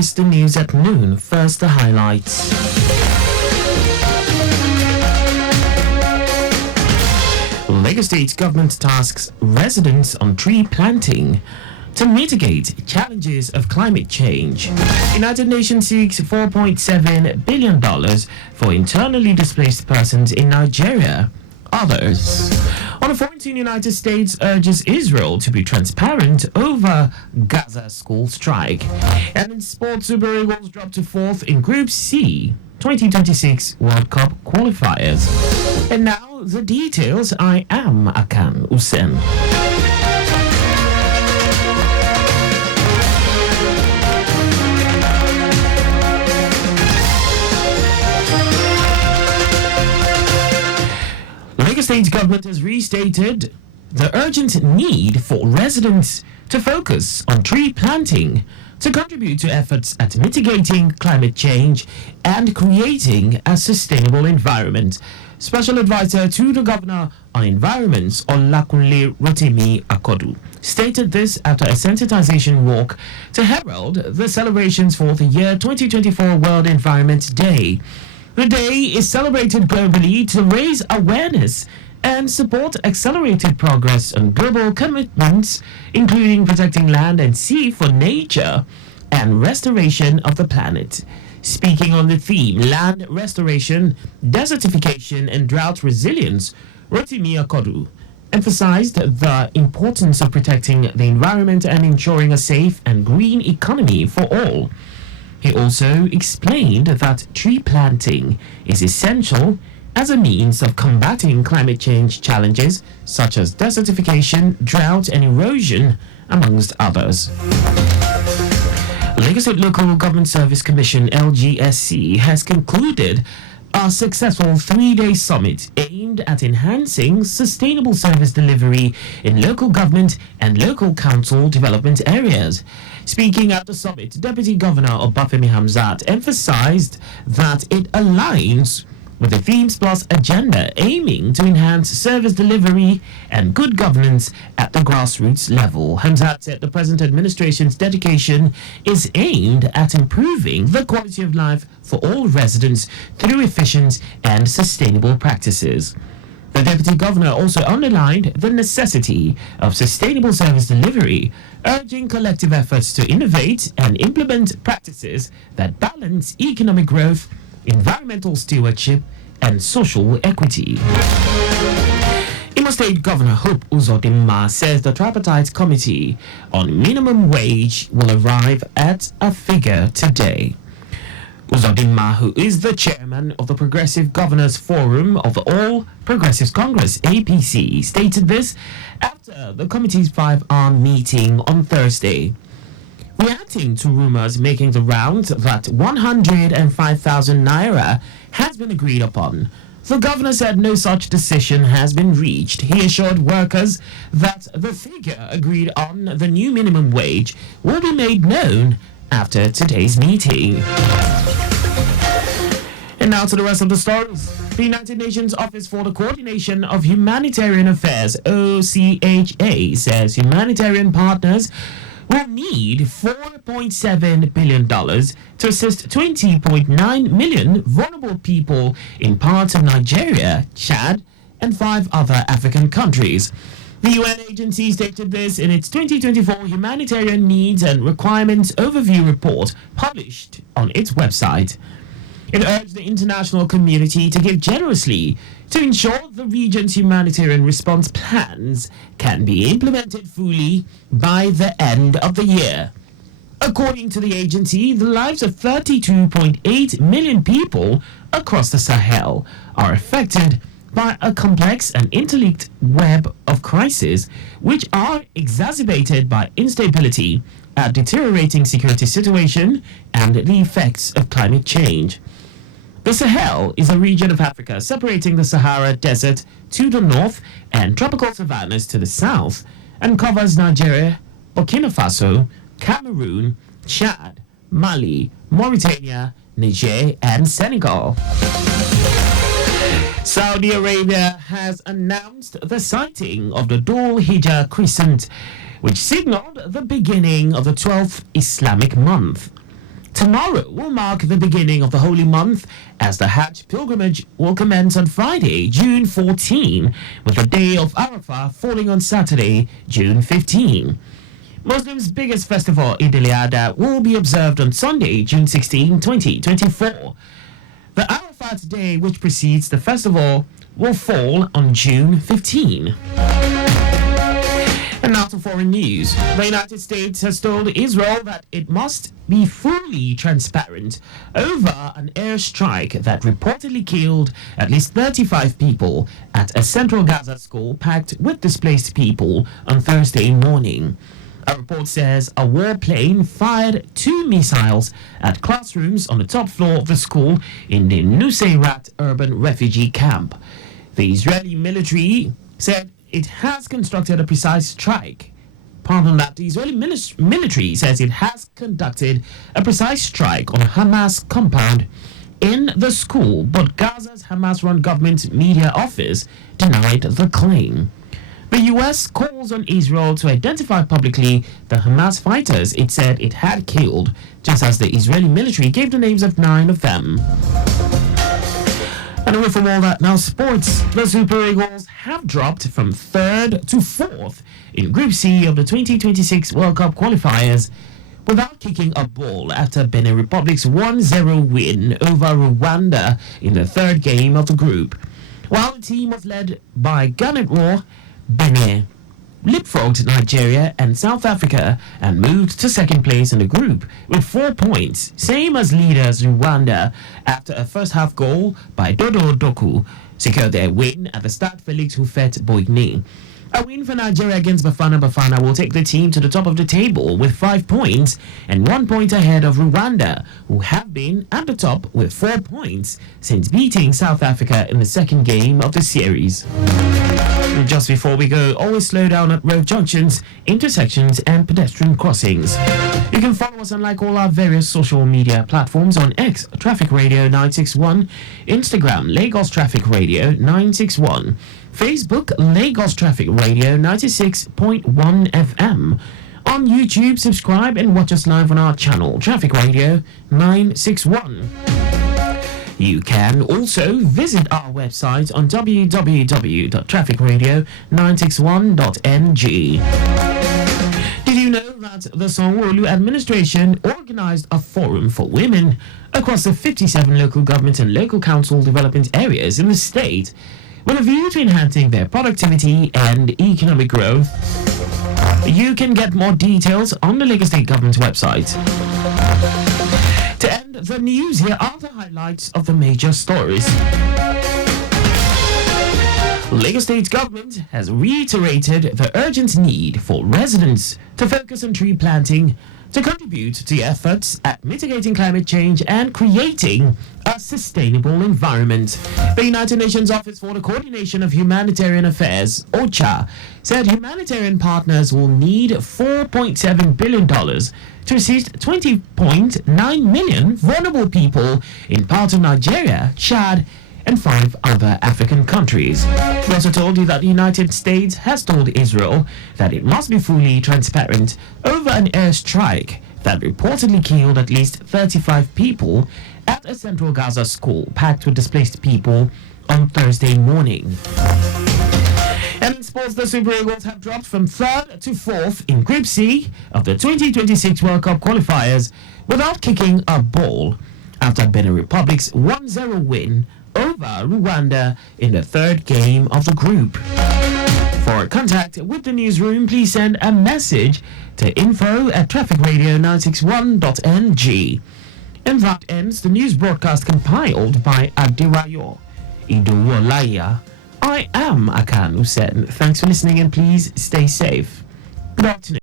is the news at noon. First, the highlights. Lagos State government tasks residents on tree planting to mitigate challenges of climate change. United Nations seeks $4.7 billion for internally displaced persons in Nigeria. Others. On the 14th, United States urges Israel to be transparent over Gaza school strike. And in sports, Super Eagles drop to 4th in Group C 2026 World Cup qualifiers. And now the details. I am Akan Usen. Lagos State government has restated the urgent need for residents to focus on tree planting to contribute to efforts at mitigating climate change and creating a sustainable environment. Special advisor to the governor on environment, Olakunle Rotimi Akodu, stated this after a sensitization walk to herald the celebrations for the year 2024 World Environment Day. The day is celebrated globally to raise awareness and support accelerated progress on global commitments, including protecting land and sea for nature and restoration of the planet. Speaking on the theme, land restoration, desertification, and drought resilience, Rotimi Akodu emphasized the importance of protecting the environment and ensuring a safe and green economy for all. He also explained that tree planting is essential as a means of combating climate change challenges such as desertification, drought, and erosion, amongst others. Lagos State Local Government Service Commission (LGSC) has concluded a successful 3-day summit aimed at enhancing sustainable service delivery in local government and local council development areas. Speaking at the summit, Deputy Governor Obafemi Hamzat emphasized that it aligns with the Themes Plus agenda aiming to enhance service delivery and good governance at the grassroots level. Hamzat said the present administration's dedication is aimed at improving the quality of life for all residents through efficient and sustainable practices. The Deputy Governor also underlined the necessity of sustainable service delivery, urging collective efforts to innovate and implement practices that balance economic growth, environmental stewardship, and social equity. Imo State Governor Hope Uzodinma says the tripartite committee on minimum wage will arrive at a figure today. Uzodinma, who is the chairman of the Progressive Governors Forum of the All Progressives Congress, APC, stated this after the committee's 5-hour meeting on Thursday. Reacting to rumors making the rounds that 105,000 naira has been agreed upon, the governor said no such decision has been reached. He assured workers that the figure agreed on, the new minimum wage, will be made known after today's meeting. And now to the rest of the stories. The United Nations Office for the Coordination of Humanitarian Affairs, OCHA, says humanitarian partners will need $4.7 billion to assist 20.9 million vulnerable people in parts of Nigeria, Chad, and 5 other African countries. The UN agency stated this in its 2024 Humanitarian Needs and Requirements Overview report published on its website. It urged the international community to give generously to ensure the region's humanitarian response plans can be implemented fully by the end of the year. According to the agency, the lives of 32.8 million people across the Sahel are affected by a complex and interlinked web of crises, which are exacerbated by instability, a deteriorating security situation, and the effects of climate change. The Sahel is a region of Africa separating the Sahara Desert to the north and tropical savannas to the south, and covers Nigeria, Burkina Faso, Cameroon, Chad, Mali, Mauritania, Niger, and Senegal. Saudi Arabia has announced the sighting of the Dhul Hijjah crescent, which signaled the beginning of the 12th Islamic month. Tomorrow will mark the beginning of the holy month as the Hajj pilgrimage will commence on Friday, June 14, with the day of Arafah falling on Saturday, June 15. Muslims' biggest festival, Eid al-Adha, will be observed on Sunday, June 16, 2024. The Arafat day, which precedes the festival, will fall on June 15. And now to foreign news. The United States has told Israel that it must be fully transparent over an airstrike that reportedly killed at least 35 people at a central Gaza school packed with displaced people on Thursday morning. A report says a warplane fired 2 missiles at classrooms on the top floor of the school in the Nuseirat urban refugee camp. The Israeli military said it has constructed a precise strike. Pardon that, the Israeli military says it has conducted a precise strike on a Hamas compound in the school, but Gaza's Hamas-run government media office denied the claim. The U.S. calls on Israel to identify publicly the Hamas fighters it said it had killed, just as the Israeli military gave the names of 9 of them. And away from all that, now sports. The Super Eagles have dropped from 3rd to 4th in Group C of the 2026 World Cup qualifiers without kicking a ball after Benin Republic's 1-0 win over Rwanda in the 3rd game of the group. While the team was led by Garnet Raw, Benin leapfrogged Nigeria and South Africa and moved to 2nd place in the group with 4 points, same as leaders Rwanda, after a first-half goal by Dodo Doku secured their win at the Stade Felix Houphouët-Boigny. A win for Nigeria against Bafana Bafana will take the team to the top of the table with 5 points and 1 point ahead of Rwanda, who have been at the top with 4 points since beating South Africa in the 2nd game of the series. And just before we go, always slow down at road junctions, intersections and pedestrian crossings. You can follow us on like all our various social media platforms on X, Traffic Radio 961, Instagram, Lagos Traffic Radio 961, Facebook, Lagos Traffic Radio 96.1 FM. On YouTube, subscribe and watch us live on our channel, Traffic Radio 961. You can also visit our website on www.trafficradio961.ng. Did you know that the Sanwo-Olu administration organized a forum for women across the 57 local government and local council development areas in the state with a view to enhancing their productivity and economic growth? You can get more details on the Lagos State Government website. To end the news, here are the highlights of the major stories. Lagos State Government has reiterated the urgent need for residents to focus on tree planting to contribute to efforts at mitigating climate change and creating a sustainable environment. The United Nations Office for the Coordination of Humanitarian Affairs, OCHA, said humanitarian partners will need $4.7 billion to assist 20.9 million vulnerable people in parts of Nigeria, Chad, and 5 other African countries. We also told you that the United States has told Israel that it must be fully transparent over an airstrike that reportedly killed at least 35 people at a central Gaza school packed with displaced people on Thursday morning. And in sports, the Super Eagles have dropped from 3rd to 4th in Group C of the 2026 World Cup qualifiers without kicking a ball after Benin Republic's 1-0 win over Rwanda in the 3rd game of the group. For contact with the newsroom, please send a message to info@trafficradio961.ng. And that ends the news broadcast compiled by Adewayo Idowolaya. I am Akan Usen. Thanks for listening and please stay safe. Good afternoon.